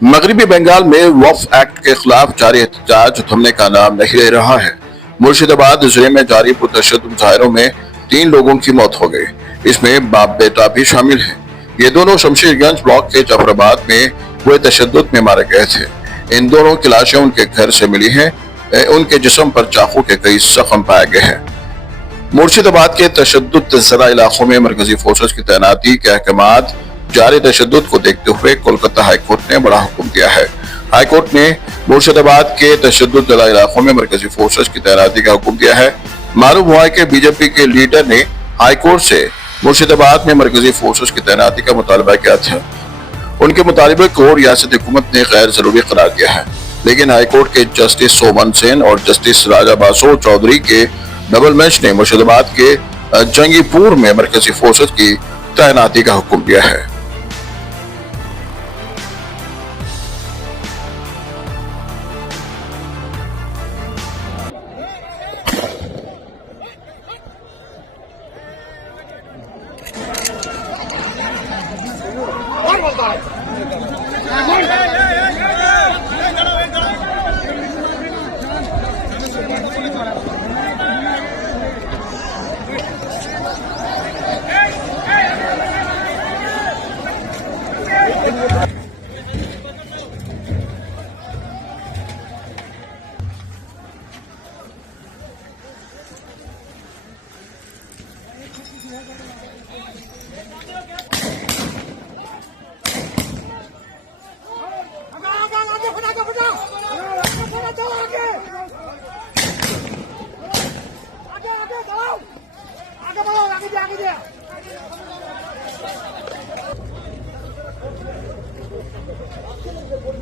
मगरबी बंगाल में वक्फ एक्ट के खिलाफ जारी एहतजाज थमने का नाम नहीं ले रहा है। मुर्शिदाबाद जिले में जारी पुरतशद्दुद मुजाहिरों में 3 लोगों की मौत हो गई। इसमें बाप बेटा भी शामिल है। ये दोनों शमशेरगंज ब्लॉक के जफराबाद में हुए तशद्दुद में मारे गए थे। इन दोनों की लाशें उनके घर से मिली हैं। उनके जिस्म पर चाकू के कई जख्म पाए गए हैं। मुर्शिदाबाद के तशद्दुद ज़दा इलाकों में मरकजी फोर्सेज की तैनाती के अहकामात जारी तशद्दुद को देखते हुए कोलकाता हाईकोर्ट ने बड़ा हुक्म दिया है। हाईकोर्ट ने मुर्शिदाबाद के तशद्दुद ज़दा इलाकों में मरकजी फोर्सेज की तैनाती का हुक्म दिया है। मालूम हुआ है कि बीजेपी के लीडर ने हाईकोर्ट से मुर्शिदाबाद में मरकजी फोर्सेज की तैनाती का मुतालबा किया था। उनके मुतालबे को रियासती हुकूमत ने गैर जरूरी करार दिया है, लेकिन हाईकोर्ट के जस्टिस सोमन सेन और जस्टिस राजा बासो चौधरी के डबल बेंच ने मुर्शिदाबाद के जंगीपुर में मरकजी फोर्सेज की तैनाती का हुक्म दिया है। आगे